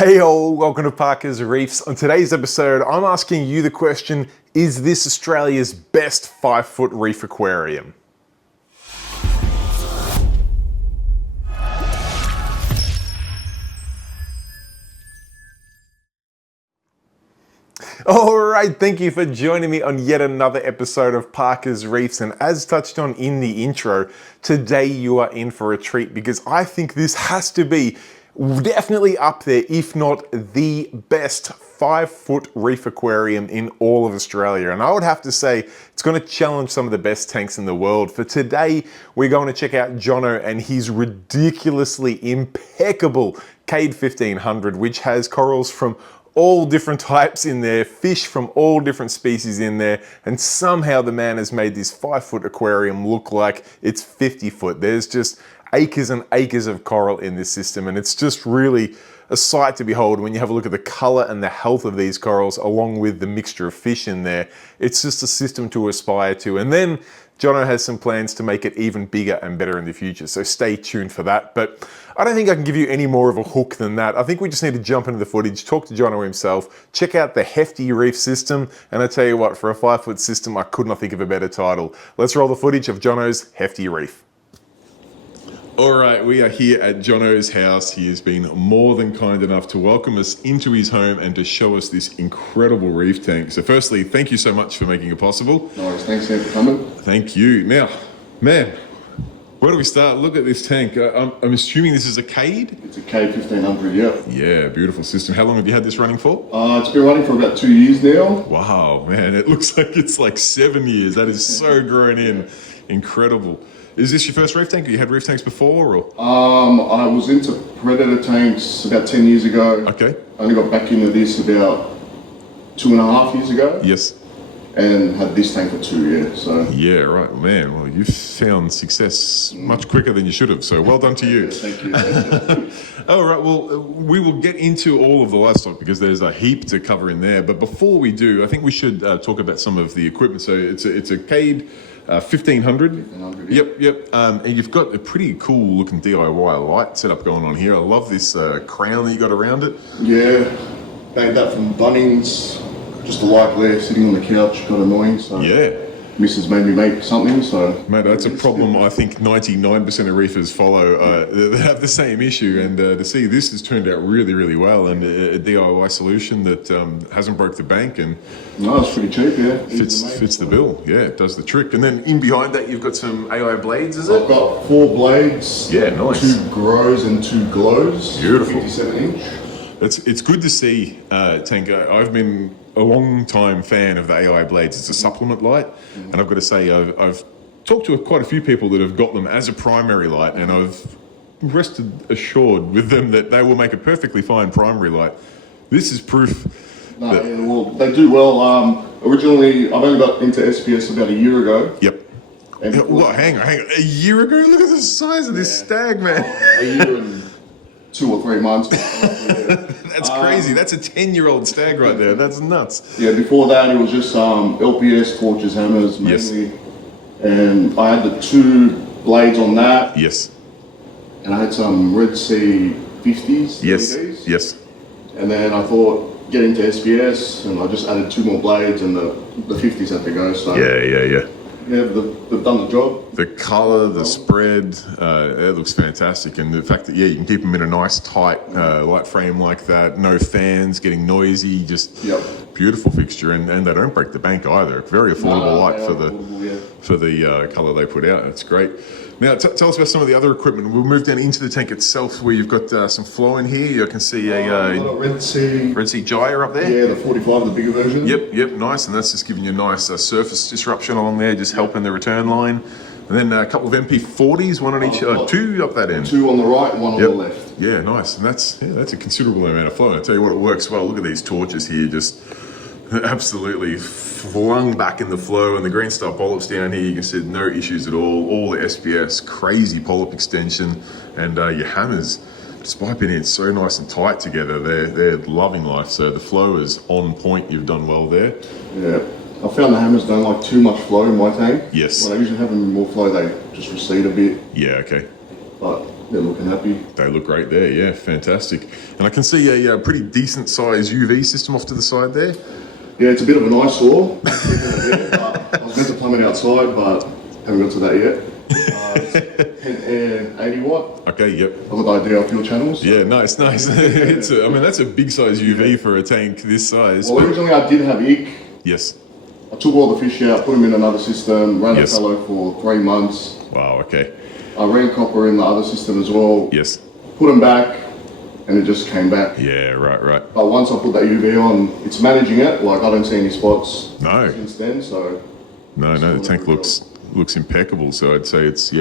Hey all, welcome to Parker's Reefs. On today's episode, I'm asking you the question, is this Australia's best 5-foot reef aquarium? Alright, thank you for joining me on yet another episode of Parker's Reefs, and as touched on in the intro, today you are in for a treat because I think this has to be definitely up there, if not the best 5-foot reef aquarium in all of Australia. And I would have to say it's going to challenge some of the best tanks in the world. For today, we're going to check out Jono and his ridiculously impeccable Cade 1500, which has corals from all different types in there, fish from all different species in there, and somehow the man has made this 5-foot aquarium look like it's 50 foot. There's just acres and acres of coral in this system, and it's just really a sight to behold when you have a look at the color and the health of these corals along with the mixture of fish in there. It's just a system to aspire to. And then Jono has some plans to make it even bigger and better in the future, so stay tuned for that. But I don't think I can give you any more of a hook than that. I think we just need to jump into the footage, talk to Jono himself, check out the Hefty Reef system, and I tell you what, for a 5-foot system, I could not think of a better title. Let's roll the footage of Jono's Hefty Reef. All right, we are here at Jono's house. He has been more than kind enough to welcome us into his home and to show us this incredible reef tank. So firstly, thank you so much for making it possible. No worries, thanks for coming. Thank you. Now, man, where do we start? Look at this tank. I'm assuming this is a Cade? It's a Cade 1500, yeah. Yeah, beautiful system. How long have you had this running for? It's been running for about 2 years now. Wow, man, it looks like it's like 7 years. That is so grown in. Incredible. Is this your first reef tank? Have you had reef tanks before? Or? I was into predator tanks about 10 years ago. Okay. I only got back into this about 2.5 years ago. Yes. And had this tank for 2 years, so. Yeah, right, man. Well, you've found success much quicker than you should have, so well done to you. Thank you. All right, well, we will get into all of the livestock because there's a heap to cover in there. But before we do, I think we should talk about some of the equipment. So it's a Cade 1500. 1500, yeah. Yep. And you've got a pretty cool looking DIY light setup going on here. I love this crown that you got around it. Yeah, bagged that from Bunnings. Just a light glare sitting on the couch, got annoying. So yeah. Mrs. made me make something, so. Mate, that's a problem I think 99% of reefers follow. They have the same issue, and to see this has turned out really, really well, and a DIY solution that hasn't broke the bank and no, it's pretty cheap, yeah. Fits the bill. Yeah, it does the trick. And then in behind that, you've got some AI blades, is it? I've got 4 blades. Yeah, nice. 2 grows and 2 glows. Beautiful. 57 inch. It's good to see, Tank. I've been a long time fan of the AI blades. It's a supplement light, and I've got to say I've talked to quite a few people that have got them as a primary light, and I've rested assured with them that they will make a perfectly fine primary light. This is proof. No, yeah, well, they do well. Originally, I've only got into SPS about a year ago. Yep. Well, hang on. A year ago? Look at the size of this stag, man. A year and 2 or 3 months. That's crazy. That's a 10-year-old stag right there. That's nuts. Yeah, before that it was just LPS, torches, hammers mainly. Yes. And I had the 2 blades on that. Yes. And I had some Red Sea 50s. Yes. LEDs. Yes. And then I thought, get into SPS, and I just added 2 more blades, and the 50s had to go. So Yeah. Yeah, they've done the job. The colour, the spread, it looks fantastic. And the fact that, you can keep them in a nice tight light frame like that, no fans, getting noisy, just beautiful fixture. And they don't break the bank either. Very affordable light for the colour they put out. It's great. Now, tell us about some of the other equipment. We'll move down into the tank itself where you've got some flow in here. You can see a Red Sea gyre up there. Yeah, the 45, the bigger version. Yep, nice. And that's just giving you a nice surface disruption along there, just helping the return line. And then a couple of MP40s, one on each, 2 up that end. 2 on the right, 1 on the left. Yeah, nice. And that's a considerable amount of flow. I tell you what, it works well. Look at these torches here, just absolutely flung back in the flow, and the green star polyps down here, you can see no issues at all the SPS, crazy polyp extension, and your hammers, despite being so nice and tight together, they're loving life. So the flow is on point. You've done well there. Yeah, I found the hammers don't like too much flow in my tank. Yes. When I usually have them more flow, they just recede a bit. Yeah, okay. But they're looking happy. They look great there, yeah, fantastic. And I can see a pretty decent size UV system off to the side there. Yeah, it's a bit of an eyesore. I was meant to plumb it outside, but haven't got to that yet. It's 80 watt. Okay, yep. I've got the ideal fuel channels. Yeah, nice. I mean, that's a big size UV for a tank this size. Well, originally I did have ick. Yes. I took all the fish out, put them in another system, ran Yes. the fellow for 3 months. Wow, okay. I ran copper in the other system as well. Yes. Put them back, and it just came back. Yeah, right. But once I put that UV on, it's managing it. Like, I don't see any spots No. since then, so... No, the tank looks impeccable. So I'd say it's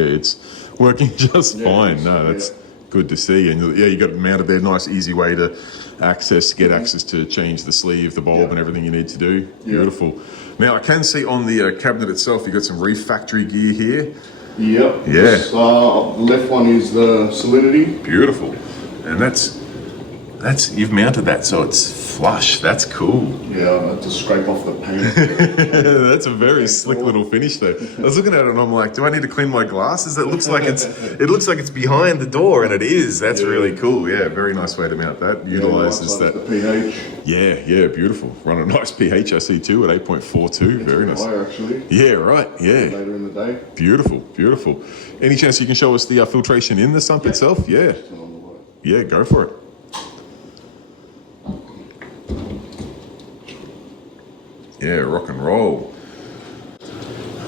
working just fine. No, that's good to see. And yeah, you got it mounted there. Nice, easy way to get access to change the sleeve, the bulb, and everything you need to do. Beautiful. Now I can see on the cabinet itself, you got some Reef factory gear here. Yep. Yeah. This, left one is the salinity. Beautiful. And that's you've mounted that so it's flush. That's cool. Yeah, I had to scrape off the paint. That's a very slick little finish there. I was looking at it and I'm like, do I need to clean my glasses? It looks like it's behind the door, and it is. That's really cool. Yeah, very nice way to mount that. Utilizes that. The pH. Yeah, beautiful. Run a nice pH I see too at 8.42. Very nice. Higher, actually. Yeah, right. Yeah. Later in the day. Beautiful. Any chance you can show us the filtration in the sump itself? Yeah. Yeah, go for it. Yeah, rock and roll.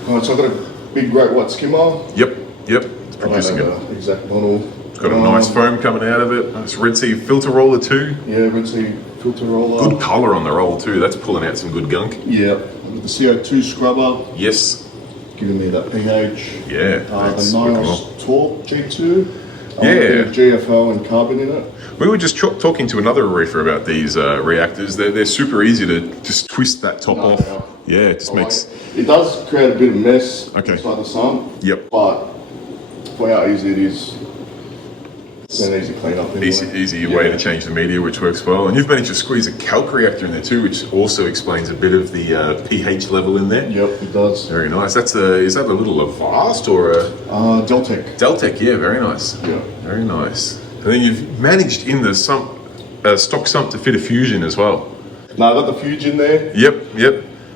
Alright, so I've got a big great white skimmer. Yep. It's producing it. Exact model. It's got a nice foam coming out of it. Nice Red Sea filter roller too. Yeah, Red Sea filter roller. Good colour on the roll too. That's pulling out some good gunk. Yeah. I've got the CO2 scrubber. Yes. Giving me that pH. Yeah. The Nice Torque G2. Yeah. GFO and carbon in it. We were just talking to another reefer about these reactors. They're super easy to just twist that top off. Yeah, it just makes... It does create a bit of mess Okay. inside the sump. Yep. But for how easy it is, it's an easy cleanup anyway. Easy way to change the media, which works well. And you've managed to squeeze a calc reactor in there too, which also explains a bit of the pH level in there. Yep, it does. Very nice. Is that a little Avast or a... Deltec. Deltec, yeah, very nice. Yeah. Very nice. And then you've managed in the sump, stock sump to fit a fusion as well. No, I got the Fuge in there. Yep.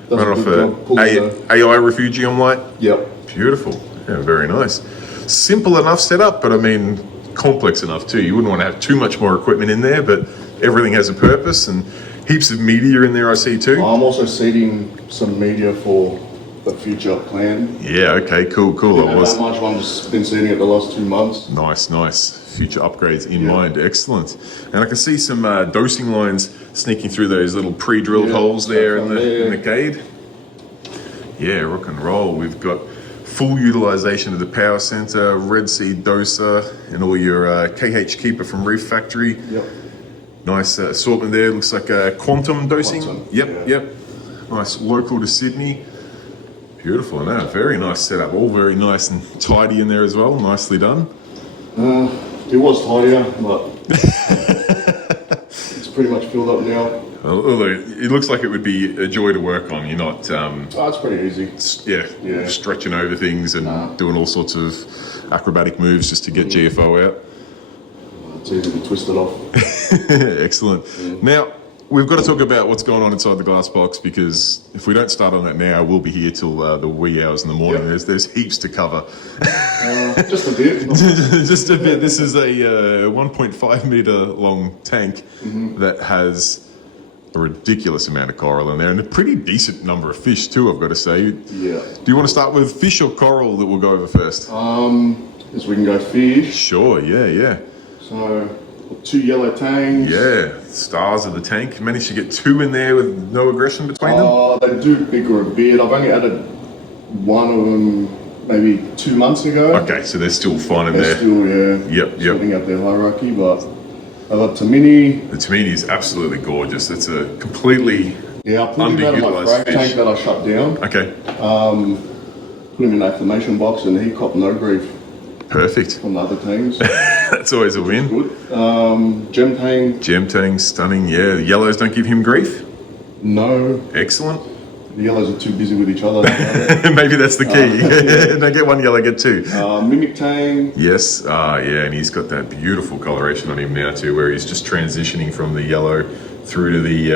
Does Run a off good a job pulling AI Refugium light. Yep. Beautiful. Yeah, very nice. Simple enough setup, but I mean, complex enough too. You wouldn't want to have too much more equipment in there, but everything has a purpose, and heaps of media in there I see too. I'm also seeding some media for the future plan. Yeah, okay, cool. Not that much, I've just been seeding it the last 2 months. Nice. Future upgrades in mind. Excellent. And I can see some dosing lines sneaking through those little pre-drilled holes there in the Cade. Yeah, rock and roll. We've got full utilization of the power center, Red Sea doser, and all your KH keeper from Reef Factory. Yep. Nice assortment there. Looks like quantum dosing. Quantum, Yep. Nice local to Sydney. Beautiful. No, very nice setup. All very nice and tidy in there as well. Nicely done. It was tidier, but it's pretty much filled up now. Although it looks like it would be a joy to work on. You're not, It's pretty easy. stretching over things and doing all sorts of acrobatic moves just to get GFO out. It's easy to twist it off. Excellent. Now, we've got to talk about what's going on inside the glass box, because if we don't start on that now, we'll be here till the wee hours in the morning. Yep. There's heaps to cover. Just a bit. Just a bit. This is a 1.5 meter long tank that has a ridiculous amount of coral in there, and a pretty decent number of fish too, I've got to say. Yeah. Do you want to start with fish or coral that we'll go over first? Guess we can go fish. Sure, yeah. So, 2 yellow tangs. Yeah, stars of the tank. Managed to get 2 in there with no aggression between them? They do bigger a bit. I've only added one of them maybe 2 months ago. Okay, so they're still fine in They're there. still, Yep. sorting out their hierarchy, but I've got Tamini. The Tamini is absolutely gorgeous. It's a completely Yeah, I put him out of my underutilized frag tank fish. that I shut down. Okay, Put him in an acclimation box and he copped no grief perfect. from the other tangs. That's always a win. Good. Gem tang, Gem tang, stunning. Yeah, the yellows don't give him grief. no. Excellent. The yellows are too busy with each other. Maybe that's the key. Don't get one yellow, get two. Mimic tang. Yes, yeah, and he's got that beautiful coloration on him now too, where he's just transitioning from the yellow through to the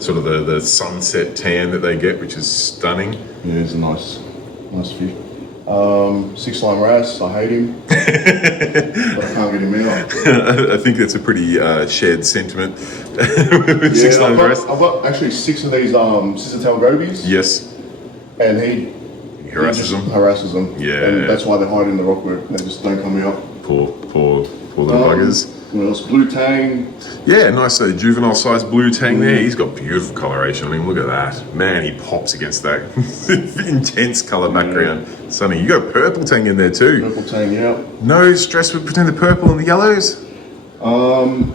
sort of the sunset tan that they get, which is stunning. Yeah, he's a nice fish. 6-line wrasse, I hate him, but I can't get him out. I think that's a pretty shared sentiment with 6-line wrasse. I've got actually 6 of these scissor-tail gobies. Yes. And he harasses them. Yeah. And that's why they hide in the rockwork. They just don't come out. Poor little buggers. What else? Blue tang. Yeah, nice juvenile sized blue tang there. He's got beautiful coloration on him. Look at that. Man, he pops against that intense colour background. Sonny, you got a purple tang in there too. Purple tang, yeah. No stress with between the purple and the yellows? Well,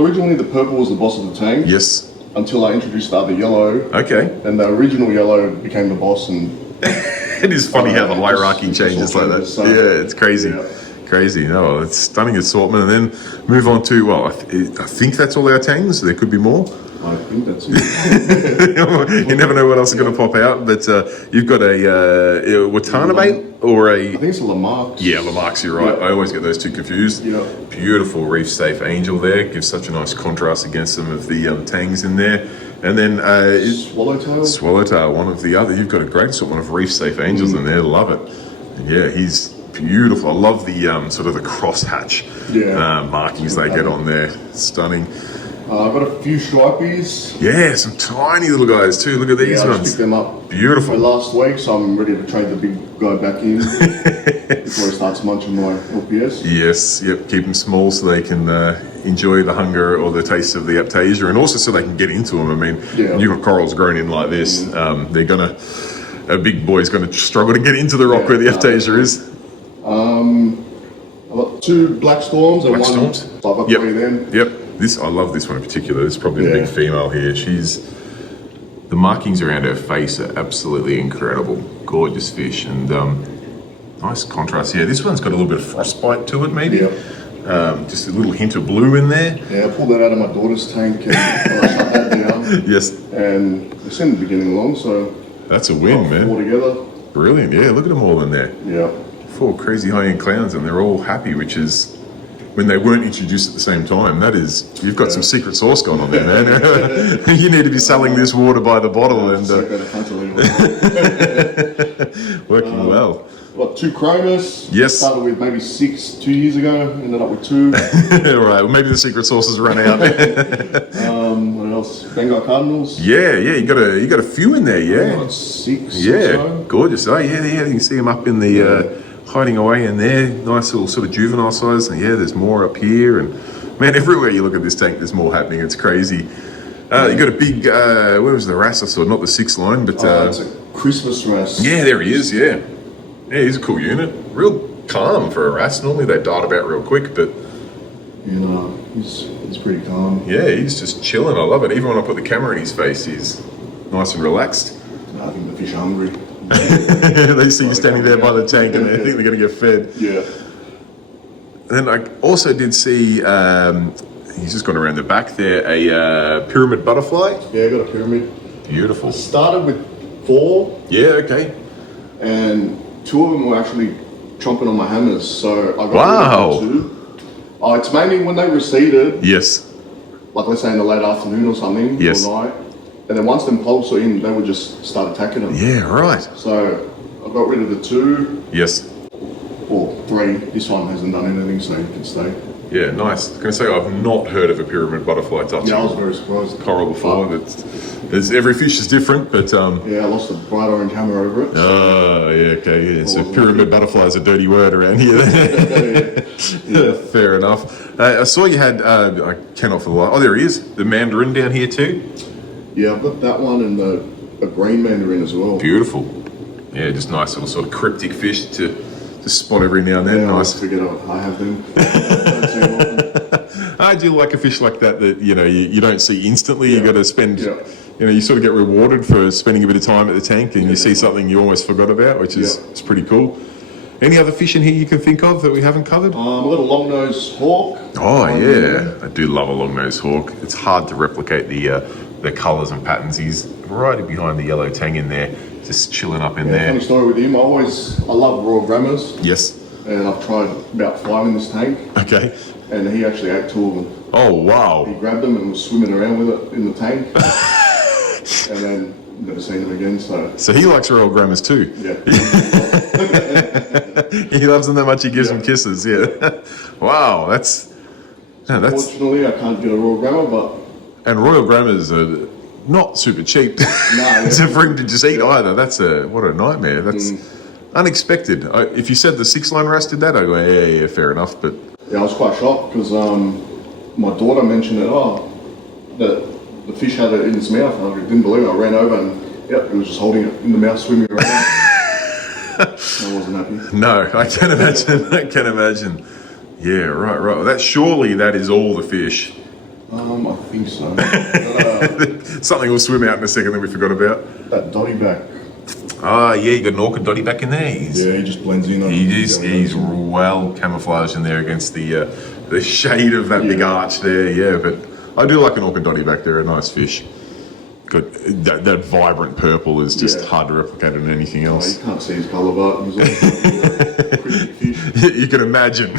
originally the purple was the boss of the tang. Yes. Until I introduced the other yellow. Okay. And the original yellow became the boss, and it is funny how the hierarchy changes like that. So, yeah, it's crazy. Yeah. Crazy. No, it's stunning assortment. And then move on to, well, I think that's all our tangs. There could be more. I think that's it. You never know what else is going to pop out. But you've got a Watana bait or a... I think it's a Lamarck's. Yeah, Lamarck's, you're right. Yeah. I always get those two confused. Yeah. Beautiful reef safe angel there. Gives such a nice contrast against some of the tangs in there. And then Swallowtail. Swallowtail, one of the other. You've got a great sort of one of reef safe angels in there. Love it. And yeah, he's beautiful. I love the sort of the crosshatch markings they get on there. Stunning. I've got a few stripies. Yeah, some tiny little guys too. Look at these I just ones. picked them up Beautiful. last week, so I'm ready to trade the big guy back in before he starts munching my LPS. Yes, yep. Keep them small so they can enjoy the hunger or the taste of the Aptasia, and also so they can get into them. I mean, when you've got corals grown in like this, they're gonna. A big boy's gonna struggle to get into the rock where the Aptasia is. I've got 2 black storms and Black one. storms. So I've got 3 of them. Yep. I love this one in particular. This is probably the big female here. The markings around her face are absolutely incredible. Gorgeous fish and nice contrast. Yeah, this one's got a little bit of frostbite to it, maybe. Yep. Just a little hint of blue in there. Yeah, I pulled that out of my daughter's tank and I shut that down. Yes. And they seem to be getting along, so. That's a win, man. 4 together. Brilliant. Yeah, look at them all in there. Yeah. 4 crazy high-end clowns, and they're all happy, which is when they weren't introduced at the same time. That is, you've got some secret sauce going on there, man. You need to be selling this water by the bottle and working well. Got 2 Cronus. Yes. Started with maybe 6 2 years ago. Ended up with 2. All right. Well, maybe the secret sauce has run out. What else? Bengal Cardinals. Yeah. You got a few in there. Yeah. Got 6. Yeah. Or so. Gorgeous. Oh yeah. You can see them up in the hiding away in there. Nice little sort of juvenile size. And yeah, there's more up here. And man, everywhere you look at this tank, there's more happening. It's crazy. You got a big. Where was the wrasse I saw? Not the 6-line, but it's a Christmas wrasse. yeah, there he is. Yeah. Yeah, he's a cool unit. Real calm for a wrasse. Normally they dart about real quick, but You know, he's pretty calm. yeah, he's just chilling. I love it. Even when I put the camera in his face, he's nice and relaxed. I think the fish are hungry. They see you standing there by the tank and they think they're going to get fed. Yeah. And then I also did see, he's just gone around the back there, a pyramid butterfly. Yeah, I got a pyramid. Beautiful. Started with 4. Yeah, okay. And 2 of them were actually chomping on my hammers, so I got Wow. rid of 2. It's mainly when they receded, Yes. like let's say in the late afternoon or something, Yes. or night, and then once them poults are in, they would just start attacking them. Yeah, right. So I got rid of the 2, Yes. or 3. This one hasn't done anything, so you can stay. Yeah, nice. I was going to say, I've not heard of a pyramid butterfly touching Yeah, I was very surprised. coral before. There's every fish is different, but Yeah, I lost a bright orange hammer over it. oh, yeah, okay, yeah. So pyramid butterfly is a dirty word around here. Yeah. Fair enough. I saw you had, I cannot for the life, oh, there he is, the mandarin down here too. Yeah, I've got that one and a green mandarin as well. Beautiful. Yeah, just nice little sort of cryptic fish to spot every now and then. Yeah, Nice. I figured I have them. Don't see them often. I do like a fish like that you don't see instantly. You got to spend, you sort of get rewarded for spending a bit of time at the tank, and you see something you almost forgot about, which is it's pretty cool. Any other fish in here you can think of that we haven't covered? A little long-nosed hawk. Oh yeah, I do love a long-nosed hawk. It's hard to replicate the colours and patterns. He's right behind the yellow tang in there, just chilling up in there. Funny story with him. I love Royal Grammars. Yes. And I've tried about 5 in this tank. Okay. And he actually ate 2 of them. Oh, wow. He grabbed them and was swimming around with it in the tank. And then never seen them again, So he likes Royal Grammars too? Yeah. He loves them that much he gives them kisses, yeah. Wow, that's... Unfortunately, I can't get a Royal Grammar, but... And Royal Grammars are not super cheap for him to just eat either. That's what a nightmare. That's unexpected. If you said the 6-line wrasse did that, I'd go, yeah, fair enough, but... Yeah, I was quite shocked because my daughter mentioned it, that the fish had it in its mouth, and I didn't believe it. I ran over and, it was just holding it in the mouth, swimming around. I wasn't happy. No, I can imagine. I can imagine. Yeah, right. Surely that is all the fish. I think so. Something will swim out in a second that we forgot about. That dotty back. Ah, yeah, you got an orchid dotty back in there. He just blends in. He's well camouflaged in there against the shade of that big arch there. Yeah, but I do like an orchid dotty back there. A nice fish. Good. That vibrant purple is just hard to replicate in anything else. You can't see his colour, but he's also a pretty fish. You can imagine.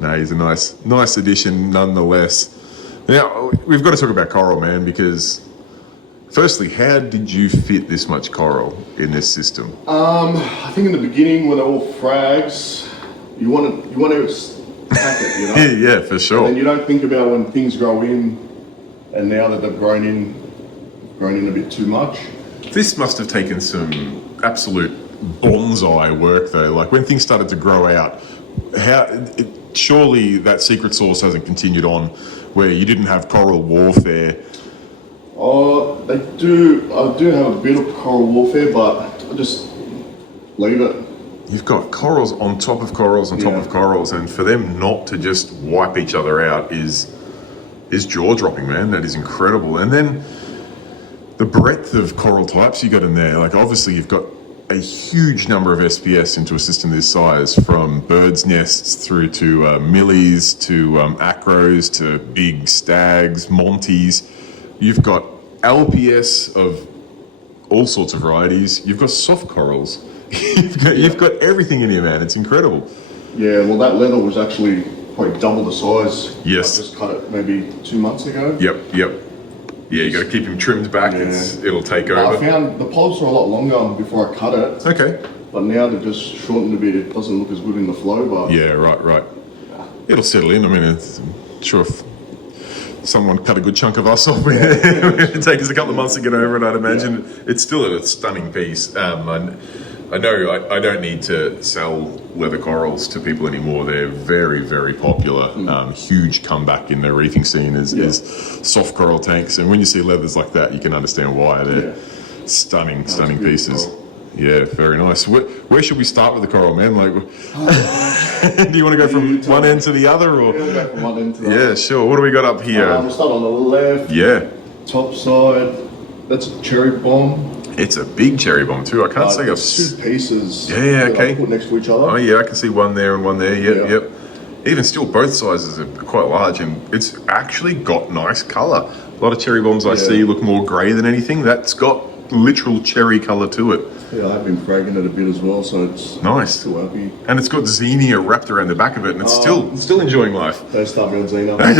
No, he's a nice addition nonetheless. Now, we've got to talk about coral, man, because firstly, how did you fit this much coral in this system? I think in the beginning when they're all frags, you want to stack it, you know? Yeah, for sure. And you don't think about when things grow in, and now that they've grown in a bit too much. This must have taken some absolute bonsai work though. Like when things started to grow out, surely that secret sauce hasn't continued on where you didn't have coral warfare. Oh, I do have a bit of coral warfare, but I just leave it. You've got corals on top of corals on top of corals, and for them not to just wipe each other out is jaw-dropping, man. That is incredible. And then the breadth of coral types you got in there, like obviously you've got a huge number of SPS into a system this size, from birds' nests through to millies to acros to big stags, monties. You've got LPS of all sorts of varieties. You've got soft corals. You've got everything in here, man. It's incredible. Yeah, well, that leather was actually probably double the size. Yes. I just cut it maybe 2 months ago. Yep. Yeah, you got to keep him trimmed back. It'll take over. I found the polyps were a lot longer before I cut it. Okay. But now they're just shortened a bit. It doesn't look as good in the flow, but... Yeah, right. It'll settle in. I mean, I'm sure if someone cut a good chunk of us off, it'd take us a couple of months to get over it, I'd imagine. It's still a stunning piece. I know I don't need to sell leather corals to people anymore. They're very, very popular. Huge comeback in the reefing scene is soft coral tanks. And when you see leathers like that, you can understand why. They're stunning pieces. Coral. Yeah, very nice. Where should we start with the coral, man? Like, do you want to go from one end to the other? Or? Yeah, we'll go from one end to the other. Yeah, sure. What do we got up here? We'll start on the left. Yeah. Top side. That's a cherry bomb. It's a big cherry bomb too. I can't say I've... 2 pieces. Yeah, okay. Put next to each other. Oh yeah, I can see one there and one there. Yep. Even still, both sizes are quite large, and it's actually got nice colour. A lot of cherry bombs I see look more grey than anything. That's got literal cherry colour to it. Yeah, I've been fragging it a bit as well, so it's nice. Still happy. And it's got xenia wrapped around the back of it, and it's still enjoying life. Don't start me on xenia. I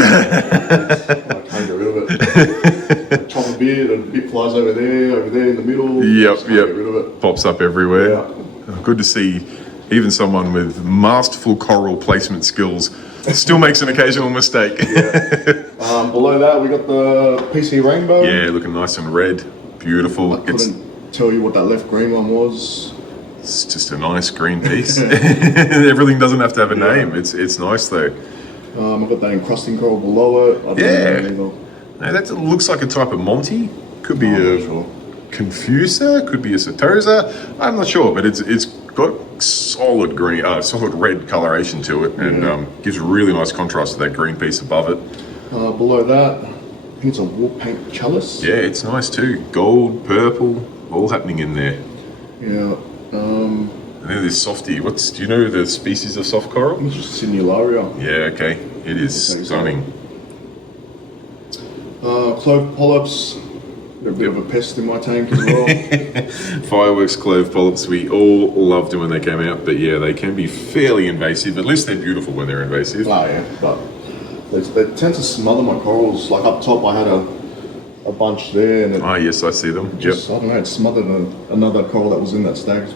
can't get rid of it. Chop a bit flies over there in the middle. Yep. Get rid of it. Pops up everywhere. Yeah. Good to see even someone with masterful coral placement skills still makes an occasional mistake. Below that, we got the PC Rainbow. Yeah, looking nice and red. Beautiful. I couldn't tell you what that left green one was. It's just a nice green piece. Everything doesn't have to have a name. It's nice though. I've got that encrusting coral below it. I don't know. Now that looks like a type of Monty. Could be a Confuser, could be a Setosa. I'm not sure, but it's got solid green, solid red coloration to it, and gives really nice contrast to that green piece above it. Below that, I think it's a war paint chalice. Yeah, it's nice too. Gold, purple, all happening in there. Yeah. And then there's softy. Do you know the species of soft coral? It's just Signularia. Yeah, okay. It is stunning. Clove polyps. A bit of a pest in my tank as well. Fireworks clove polyps, we all loved them when they came out, but yeah, they can be fairly invasive. At least they're beautiful when they're invasive. Oh yeah, but they tend to smother my corals. Like up top, I had a bunch there, and it Yes, I see them. just, I don't know, it smothered another coral that was in that stag's.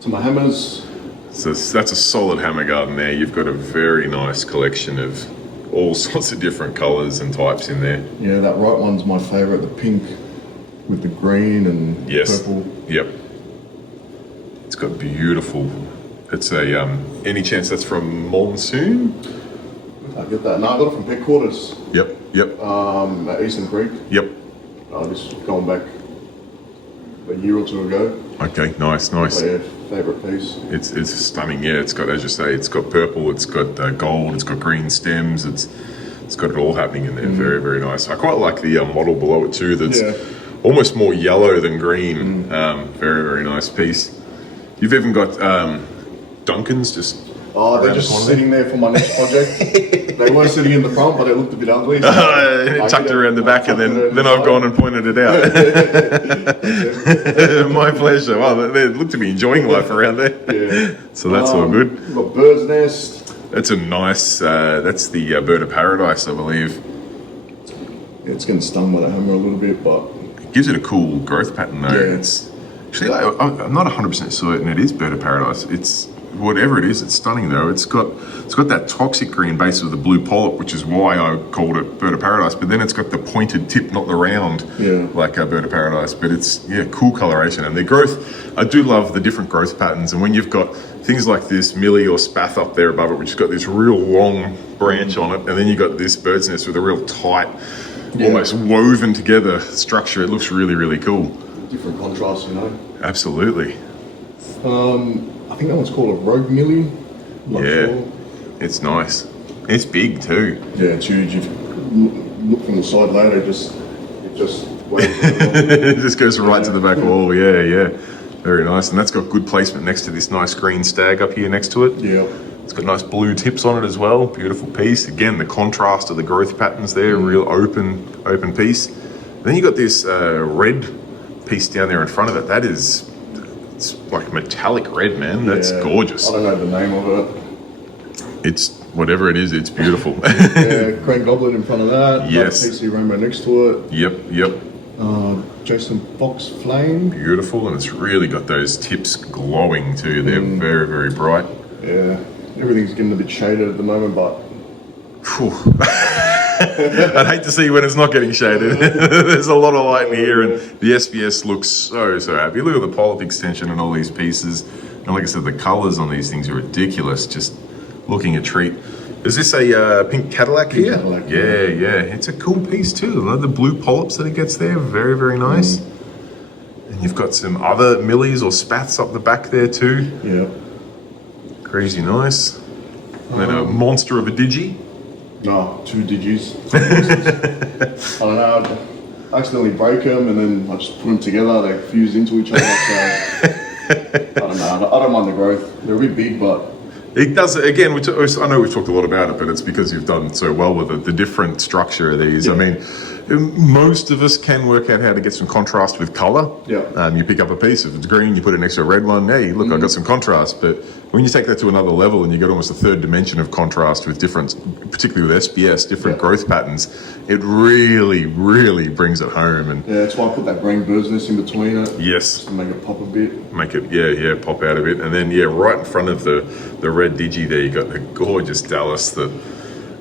To my hammers. So that's a solid hammer garden there. You've got a very nice collection of all sorts of different colours and types in there. Yeah, that right one's my favourite, the pink with the green and purple. Yep. It's got beautiful. It's a any chance that's from Monsoon? I get that. No, I got it from Pet Quarters. Yep. At Eastern Creek. Yep. Just going back a year or two ago. Okay, nice. But yeah, favourite piece. It's stunning. Yeah, it's got, as you say, it's got purple, it's got gold, it's got green stems. It's got it all happening in there. Very, very nice. I quite like the model below it too. That's almost more yellow than green. Very, very nice piece. You've even got Duncans just. Oh, they're just sitting there for my next project. They were sitting in the front, but it looked a bit ugly. So tucked around the back, and then I've gone and pointed it out. My pleasure. Well, they look to be enjoying life around there. Yeah. So that's all good. We've got bird's nest. That's a nice. That's the bird of paradise, I believe. Yeah, it's getting stung by the hammer a little bit, but It gives it a cool growth pattern, though. Yeah. It's actually, I'm not 100% certain it is bird of paradise. It's whatever it is. It's stunning, though. It's got that toxic green base with the blue polyp, which is why I called it bird of paradise. But then it's got the pointed tip, not the round, like a bird of paradise. But it's cool coloration, and the growth. I do love the different growth patterns. And when you've got things like this millie or spath up there above it, which has got this real long branch on it, and then you've got this bird's nest with a real tight, almost woven together structure. It looks really, really cool. different contrasts, you know. Absolutely. I think that one's called a rogue millie. Not sure. It's nice. It's big too. Yeah, it's huge. If you look from the side later, it just waves It just goes right to the back wall. Yeah. Very nice. And that's got good placement next to this nice green stag up here next to it. Yeah. It's got nice blue tips on it as well. Beautiful piece. Again, the contrast of the growth patterns there. Real open piece. Then you got this red piece down there in front of it. It's like metallic red, man. That's gorgeous. I don't know the name of it. It's whatever it is. It's beautiful. Crane Goblet in front of that. Yes. PC Rainbow next to it. Yep. Jason Fox Flame. Beautiful, and it's really got those tips glowing too. They're very, very bright. Yeah. Everything's getting a bit shaded at the moment, but I'd hate to see when it's not getting shaded. There's a lot of light in here, and the SBS looks so happy. Look at the polyp extension and all these pieces. And like I said, the colours on these things are ridiculous. Just looking a treat. Is this a pink Cadillac here? Cadillac, yeah. It's a cool piece too. I love the blue polyps that it gets there. Very, very nice. And you've got some other millies or spats up the back there too. Yeah. Crazy nice. And then a monster of a digi. No, 2 digis. I don't know. I accidentally broke them, and then I just put them together. They fused into each other. So I don't know. I don't mind the growth. They're a bit big, but it does. Again, I know we've talked a lot about it, but it's because you've done so well with it. The different structure of these. Yeah. I mean, most of us can work out how to get some contrast with color. Yeah. You pick up a piece. If it's green, you put it next to a red one. Hey, look, I got some contrast. But when you take that to another level and you get almost a third dimension of contrast with different, particularly with SBS, different growth patterns, it really, really brings it home. And that's why I put that green bird's nest in between it. yes, Just to make it pop a bit. make it pop out a bit. And then right in front of the red digi there, you got the gorgeous Dallas that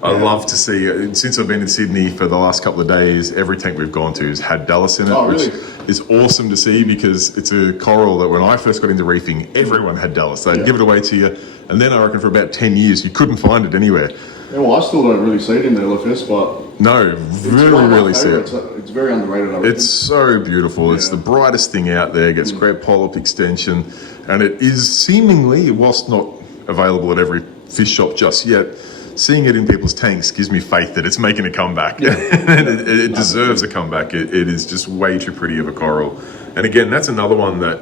I love to see. Since I've been in Sydney for the last couple of days, every tank we've gone to has had Dallas in it, which is awesome to see, because it's a coral that when I first got into reefing, everyone had Dallas. They'd give it away to you, and then I reckon for about 10 years you couldn't find it anywhere. Yeah, well, I still don't really see it in the LFS, but No, really see it. It's very underrated, I reckon. It's so beautiful. It's the brightest thing out there. Gets great polyp extension, and it is seemingly, whilst not available at every fish shop just yet, seeing it in people's tanks gives me faith that it's making a comeback. And it deserves a comeback. It is just way too pretty of a coral. And again, that's another one that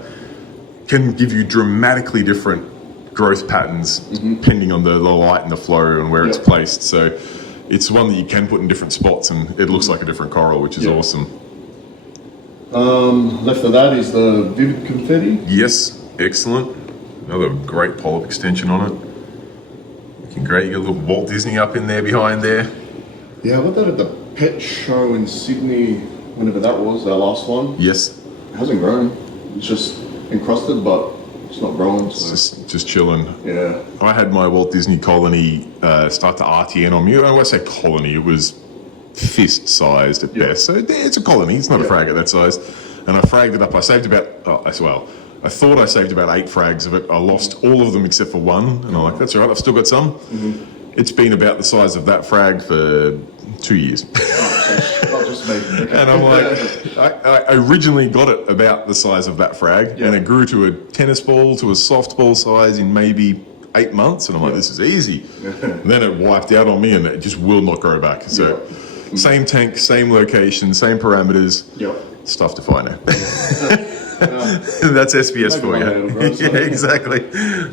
can give you dramatically different growth patterns depending on the light and the flow and where it's placed. So it's one that you can put in different spots and it looks like a different coral, which is awesome. Left of that is the vivid confetti. Yes, excellent. Another great polyp extension on it. Looking great. You got a little Walt Disney up in there behind there. Yeah, I got that at the pet show in Sydney, whenever that was, our last one. Yes. It hasn't grown. It's just encrusted, but it's not growing. So. It's just chilling. Yeah. I had my Walt Disney colony start to RTN on me. When I say colony, it was fist sized at best. So it's a colony, it's not a frag at that size. And I fragged it up. I saved about, I thought I saved about 8 frags of it. I lost all of them except for one. And I'm like, that's all right, I've still got some. It's been about the size of that frag for 2 years. Not just me. Okay. And I'm like, I originally got it about the size of that frag, and it grew to a tennis ball, to a softball size in maybe 8 months. And I'm like, this is easy. And then it wiped out on me, and it just will not grow back. So same tank, same location, same parameters. Stuff to find out. That's SBS for you. Yeah, exactly.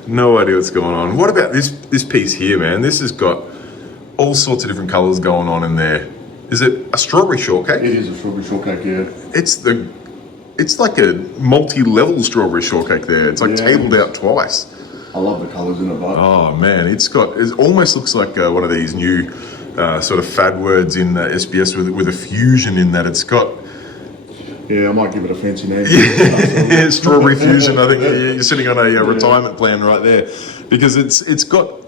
No idea what's going on. What about this piece here, man? This has got all sorts of different colours going on in there. Is it a strawberry shortcake? It is a strawberry shortcake, yeah. It's like a multi-level strawberry shortcake there. It's like tabled out twice. I love the colours in it, but oh man, it almost looks like one of these new sort of fad words in SBS with a fusion in that. It's got. Yeah, I might give it a fancy name. Strawberry fusion. I think you're sitting on a retirement plan right there, because it's got.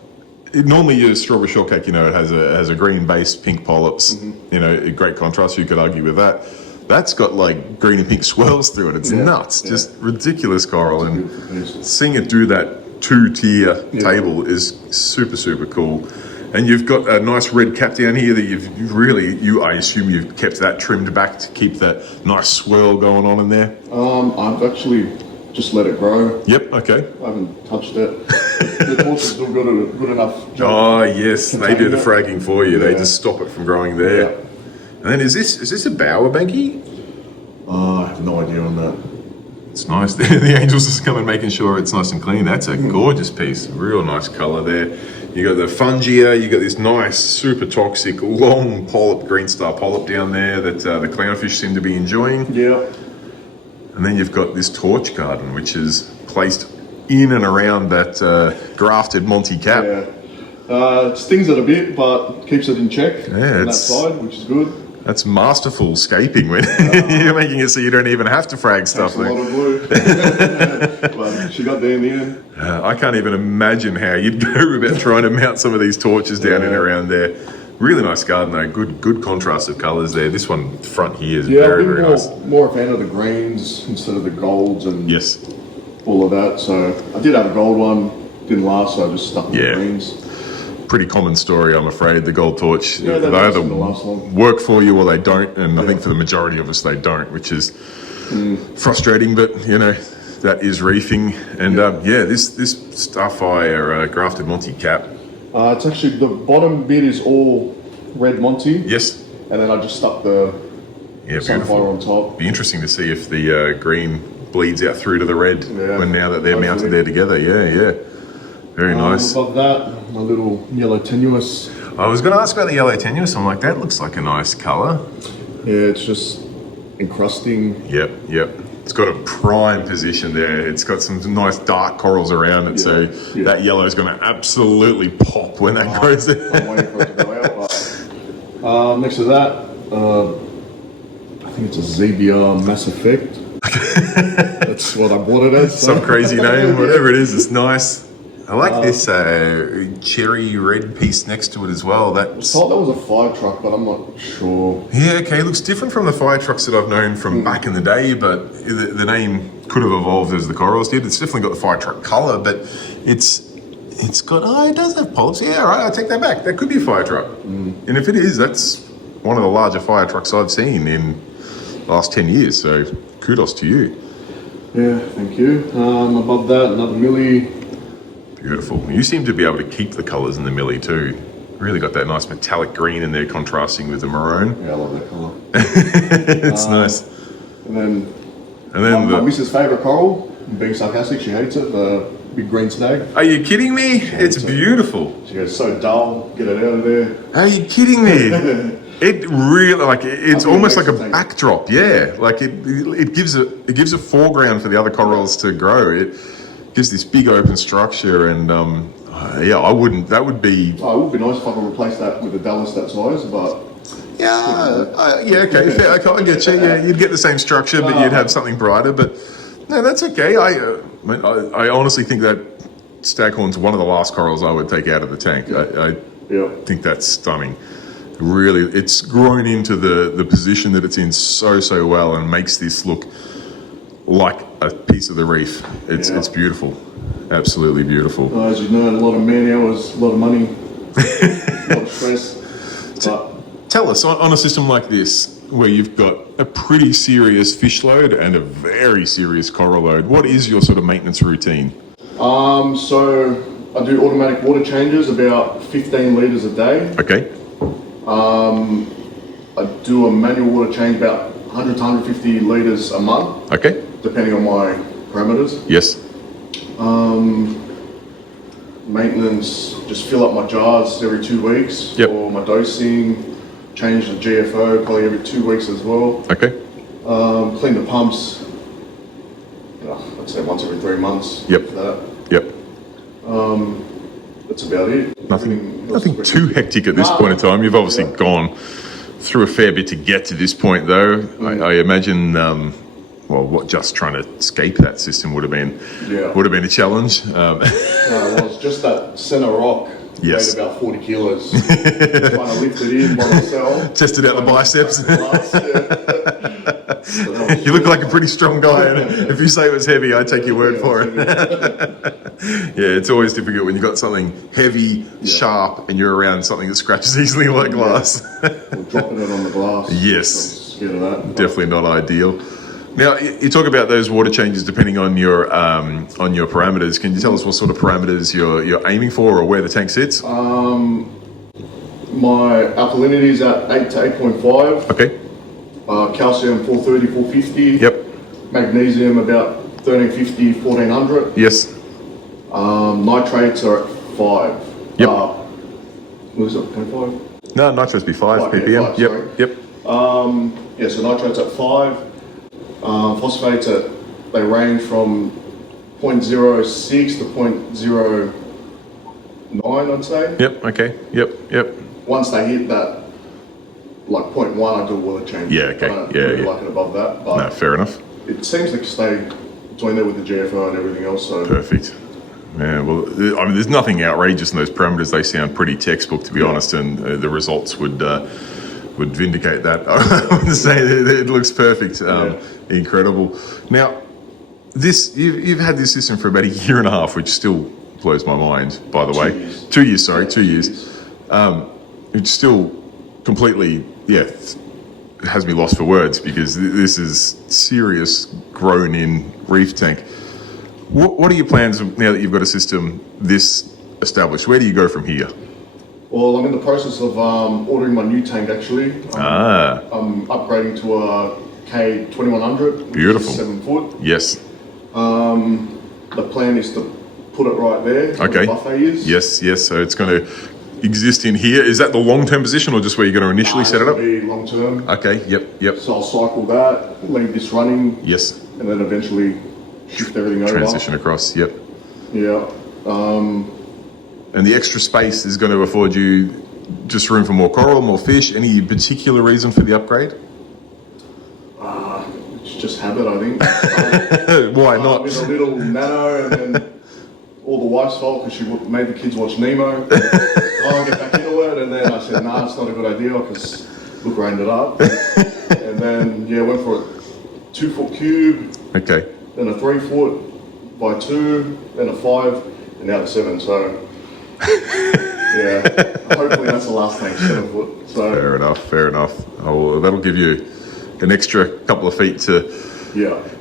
Normally, your strawberry shortcake, it has a green base, pink polyps. A great contrast. You could argue with that. That's got like green and pink swirls through it. It's nuts, just ridiculous coral, and seeing it do that 2-tier table is super, super cool. And you've got a nice red cap down here that I assume you've kept that trimmed back to keep that nice swirl going on in there. I've actually just let it grow. Yep, okay. I haven't touched it. The torch has still got a good enough job. Oh yes, they do the fragging for you. They just stop it from growing there. And then is this a bower banky? I have no idea on that. It's nice. The angels just come and making sure it's nice and clean. That's a gorgeous piece. Real nice colour there. You got the fungia. You got this nice, super toxic, long polyp, green star polyp down there that the clownfish seem to be enjoying. Yeah. And then you've got this torch garden, which is placed in and around that grafted Monty cap. Yeah. It stings it a bit, but keeps it in check on that side, which is good. That's masterful scaping when you're making it so you don't even have to frag stuff. Takes a lot of glue. But she got there in the end. I can't even imagine how you'd go about trying to mount some of these torches down and around there. Really nice garden though. Good contrast of colours there. This one front here is very, very nice. More a fan of the greens instead of the golds and all of that. So I did have a gold one, didn't last, so I just stuck with the greens. Pretty common story, I'm afraid. The gold torch, they either work for you or they don't, and I think for the majority of us they don't, which is frustrating. But that is reefing, and this starfire grafted Monty cap. It's actually the bottom bit is all red Monty. Yes, and then I just stuck the sunfire on top. Be interesting to see if the green bleeds out through to the red now that they're mounted there together. Yeah. Very nice. Above that, my little yellow tenuous. I was going to ask about the yellow tenuous. I'm like, that looks like a nice colour. Yeah, it's just encrusting. Yep. It's got a prime position there. It's got some nice dark corals around it, so that yellow is going to absolutely pop when that goes there. I'm waiting for it to go out. Next to that, I think it's a Zebia Mass Effect. That's what I bought it as. Some crazy name, whatever it is, it's nice. I like this cherry red piece next to it as well. I thought that was a fire truck, but I'm not sure. Yeah, okay, it looks different from the fire trucks that I've known from back in the day, but the name could have evolved as the corals did. It's definitely got the fire truck colour, but it's got, it does have polyps. Yeah, right, I take that back. That could be a fire truck. And if it is, that's one of the larger fire trucks I've seen in the last 10 years, so kudos to you. Yeah, thank you. Above that, another millie. Beautiful. You seem to be able to keep the colours in the millie too. Really got that nice metallic green in there contrasting with the maroon. Yeah, I love that colour. It's nice. And then my missus' favourite coral, being sarcastic, she hates it, the big green snag. Are you kidding me? It's beautiful. She goes, so dull, get it out of there. Are you kidding me? It really, like, it's almost like a backdrop. Yeah, like it gives a foreground for the other corals to grow. It gives this big open structure, and yeah, I wouldn't. That would be. Oh, it would be nice if I could replace that with a Dallas that size, but. Yeah, okay, fair, I get you. Yeah, you'd get the same structure, but you'd have something brighter. But no, that's okay. I honestly think that staghorn's one of the last corals I would take out of the tank. I think that's stunning. Really, it's grown into the position that it's in so well, and makes this look like a piece of the reef. It's beautiful, absolutely beautiful. As you know, a lot of man hours, a lot of money, a lot of stress. But tell us, on a system like this, where you've got a pretty serious fish load and a very serious coral load, what is your sort of maintenance routine? So I do automatic water changes, about 15 litres a day. Okay. I do a manual water change about 100 to 150 litres a month. Okay. Depending on my parameters. Yes. Maintenance, just fill up my jars every 2 weeks. Yep. For my dosing, change the GFO probably every 2 weeks as well. Okay. Clean the pumps, I'd say once every 3 months. Yep. For that. Yep. That's about it. Nothing too hectic at this point in time. You've obviously gone through a fair bit to get to this point, though. I imagine, just trying to escape that system would have been a challenge. No, it was just that center rock. Yes. Weighed about 40 kilos. Trying to lift it in by myself. Tested out the biceps. You look like a pretty strong guy, and if you say it was heavy, I take your word for it. Yeah, it's always difficult when you've got something heavy, sharp, and you're around something that scratches easily like glass. Or dropping it on the glass. Yes. I'm scared of that. Definitely not ideal. Now, you talk about those water changes depending on your parameters. Can you tell us what sort of parameters you're aiming for, or where the tank sits? My alkalinity is at 8 to 8.5. Okay. Calcium 430, 450. Yep. Magnesium about 1350, 1400. Yes. Nitrates are at 5. Yep. What is it, 0.5? No, nitrates be 5 ppm. Yeah, 5, Yep. So nitrates at 5. Phosphates they range from 0.06 to 0.09, I'd say. Yep. Okay. Yep. Once they hit that, like 0.1, I do a water change. Yeah. Okay. I don't really like it above that. But no, fair enough. it seems to stay between there with the GFO and everything else. So Perfect. Yeah, well, I mean, there's nothing outrageous in those parameters. They sound pretty textbook, to be honest, and the results would vindicate that. I would say it looks perfect. Incredible. Now, you've had this system for about a year and a half, which still blows my mind, by the way. 2 years, sorry, 2 years. It's still completely, has me lost for words, because this is serious grown-in reef tank. What are your plans now that you've got a system this established? Where do you go from here? Well, I'm in the process of ordering my new tank, actually. I'm upgrading to a Cade 2100. Beautiful. Which is 7 foot. Yes. The plan is to put it right there where the buffet is. Yes. So it's going to exist in here. Is that the long-term position, or just where you're going to initially set it up? It'll be long-term. Okay, yep. So I'll cycle that, leave this running. Yes. And then eventually shift everything over. Transition across, yep. Yeah. And the extra space is going to afford you just room for more coral, more fish. Any particular reason for the upgrade? It's just habit, I think. Why not? With a little nano, and then all the wife's fault because she made the kids watch Nemo. Get back into it, and then I said, nah, it's not a good idea because look, I ended up. And then, went for a 2 foot cube. Okay. Then a 3 foot by 2, then a 5, and now the 7. So, hopefully that's the last tank, 7 foot. So Fair enough. Oh, well, that'll give you an extra couple of feet to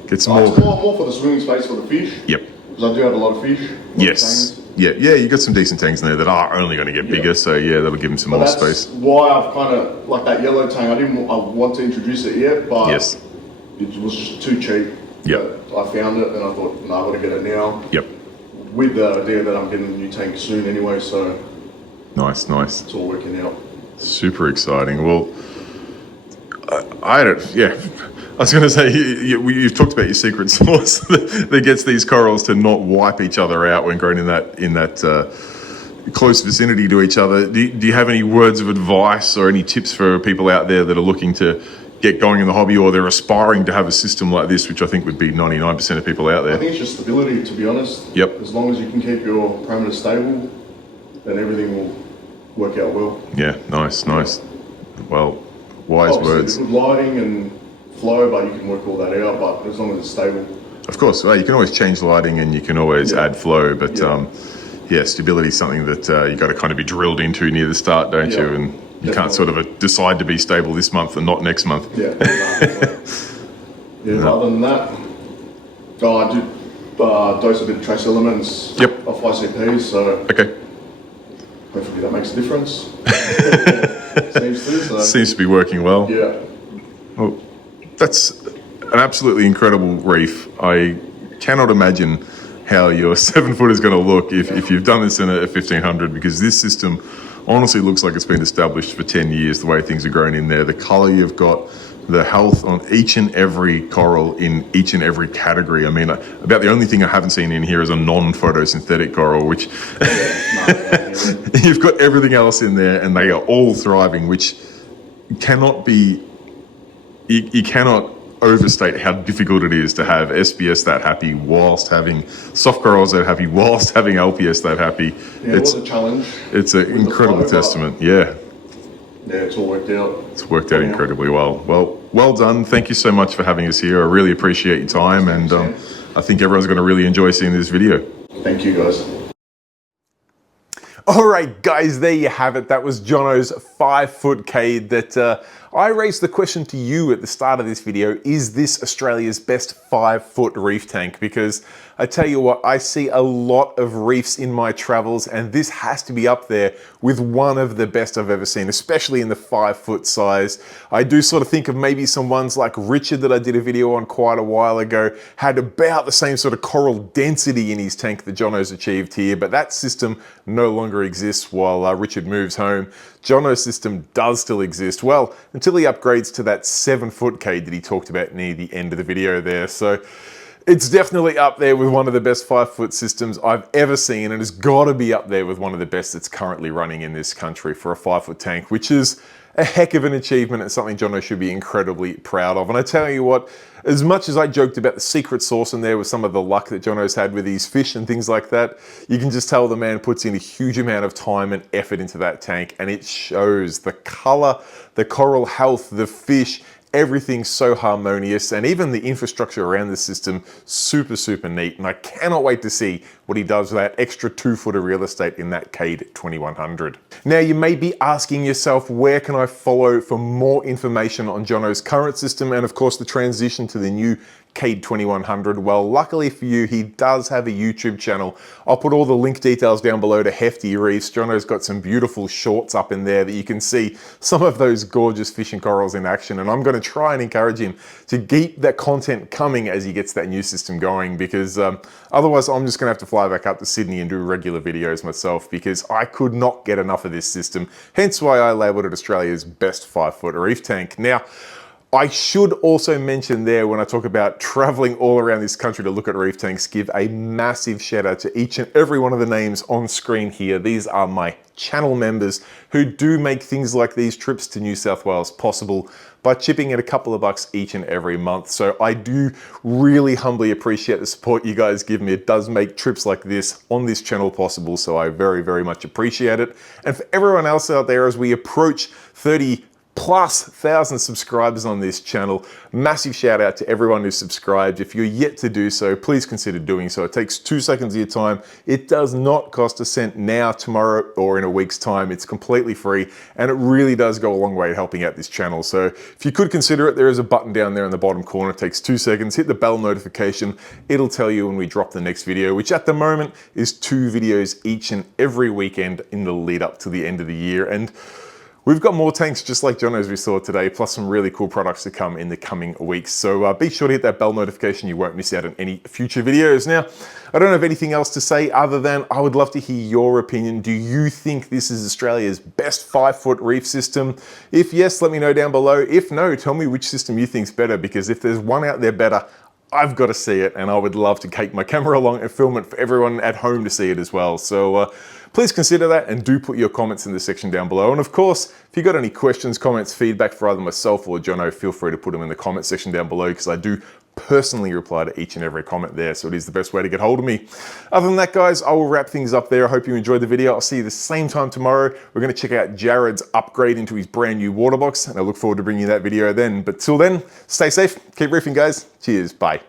get some more. It's more for the swimming space for the fish. Yep. Because I do have a lot of fish. Yes. Yeah, you got some decent tanks in there that are only going to get bigger, so that'll give them some more space. Why I've kind of, like that yellow tank, I want to introduce it yet, but yes, it was just too cheap. Yep. I found it and I thought, I've got to get it now. Yep. with the idea that I'm getting a new tank soon anyway, so Nice, nice. it's all working out. Super exciting. Well, I don't, yeah. I was going to say, you've talked about your secret sauce that gets these corals to not wipe each other out when growing in that close vicinity to each other. Do you have any words of advice or any tips for people out there that are looking to get going in the hobby, or they're aspiring to have a system like this, which I think would be 99% of people out there? I think it's just stability, to be honest. Yep. As long as you can keep your parameters stable, then everything will work out well. Yeah, nice, nice. Well, wise Obviously, words. good lighting and flow, but you can work all that out, but as long as it's stable. Of course, well, you can always change lighting and you can always add flow, but yeah, stability is something that you got to kind of be drilled into near the start, don't you? And you can't sort of decide to be stable this month and not next month. Yeah. Other than that, I do dose a bit of trace elements off ICPs, so Okay. hopefully that makes a difference. Seems to. So. Seems to be working well. Yeah. Well, that's an absolutely incredible reef. I cannot imagine how your 7 foot is going to look if you've done this in a 1500, because this system honestly looks like it's been established for 10 years, the way things are grown in there, the color you've got, the health on each and every coral in each and every category. I mean, about the only thing I haven't seen in here is a non-photosynthetic coral, which you've got everything else in there and they are all thriving, which cannot be, you cannot overstate how difficult it is to have SBS that happy whilst having soft corals that happy whilst having LPS that happy. Yeah, it was a challenge. It's an incredible testament. Yeah, it's all worked out. It's worked out incredibly well. Well done. Thank you so much for having us here. I really appreciate your time, and I think everyone's going to really enjoy seeing this video. Thank you, guys. All right, guys, there you have it. That was Jono's 5 foot Cade that I raised the question to you at the start of this video. Is this Australia's best 5 foot reef tank? Because I tell you what, I see a lot of reefs in my travels and this has to be up there with one of the best I've ever seen, especially in the 5 foot size. I do sort of think of maybe some ones like Richard that I did a video on quite a while ago, had about the same sort of coral density in his tank that Jono's achieved here, but that system no longer exists while Richard moves home. Jono's system does still exist, well, until he upgrades to that 7 foot Cade that he talked about near the end of the video there. So it's definitely up there with one of the best 5 foot systems I've ever seen, and it's got to be up there with one of the best that's currently running in this country for a 5 foot tank, which is a heck of an achievement and something Jono should be incredibly proud of. And I tell you what, as much as I joked about the secret sauce in there with some of the luck that Jono's had with these fish and things like that, you can just tell the man puts in a huge amount of time and effort into that tank, and it shows. The color, the coral health, the fish, everything's so harmonious, and even the infrastructure around the system, super, super neat. And I cannot wait to see what he does with that extra 2 foot of real estate in that Cade 2100. Now, you may be asking yourself, where can I follow for more information on Jono's current system and of course the transition to the new Cade 2100? Well, luckily for you, he does have a YouTube channel. I'll put all the link details down below to Hefty Reefs. Jono's got some beautiful shorts up in there that you can see some of those gorgeous fish and corals in action, and I'm going to try and encourage him to keep that content coming as he gets that new system going, because otherwise I'm just going to have to fly back up to Sydney and do regular videos myself, because I could not get enough of this system, hence why I labelled it Australia's best 5 foot reef tank. Now, I should also mention there, when I talk about traveling all around this country to look at reef tanks, give a massive shout out to each and every one of the names on screen here. These are my channel members who do make things like these trips to New South Wales possible by chipping in a couple of bucks each and every month. So I do really humbly appreciate the support you guys give me. It does make trips like this on this channel possible, so I very, very much appreciate it. And for everyone else out there, as we approach 30,000+ subscribers on this channel, massive shout out to everyone who's subscribed. If you're yet to do so, please consider doing so. It takes 2 seconds of your time. It does not cost a cent now, tomorrow, or in a week's time. It's completely free, and it really does go a long way to helping out this channel. So if you could consider it, there is a button down there in the bottom corner. It takes 2 seconds. Hit the bell notification. It'll tell you when we drop the next video, which at the moment is 2 videos each and every weekend in the lead up to the end of the year. And We've got more tanks just like Jono's we saw today, plus some really cool products to come in the coming weeks. So be sure to hit that bell notification. You won't miss out on any future videos. Now, I don't have anything else to say other than I would love to hear your opinion. Do you think this is Australia's best 5-foot reef system? If yes, let me know down below. If no, tell me which system you think's better, because if there's one out there better, I've got to see it, and I would love to take my camera along and film it for everyone at home to see it as well. So please consider that, and do put your comments in the section down below. And of course, if you've got any questions, comments, feedback for either myself or Jono, feel free to put them in the comment section down below, because I do personally reply to each and every comment there, so it is the best way to get hold of me. Other than that, guys, I will wrap things up there. I hope you enjoyed the video. I'll see you the same time tomorrow. We're going to check out Jared's upgrade into his brand new water box, and I look forward to bringing you that video then. But till then, stay safe, keep reefing, guys. Cheers, bye.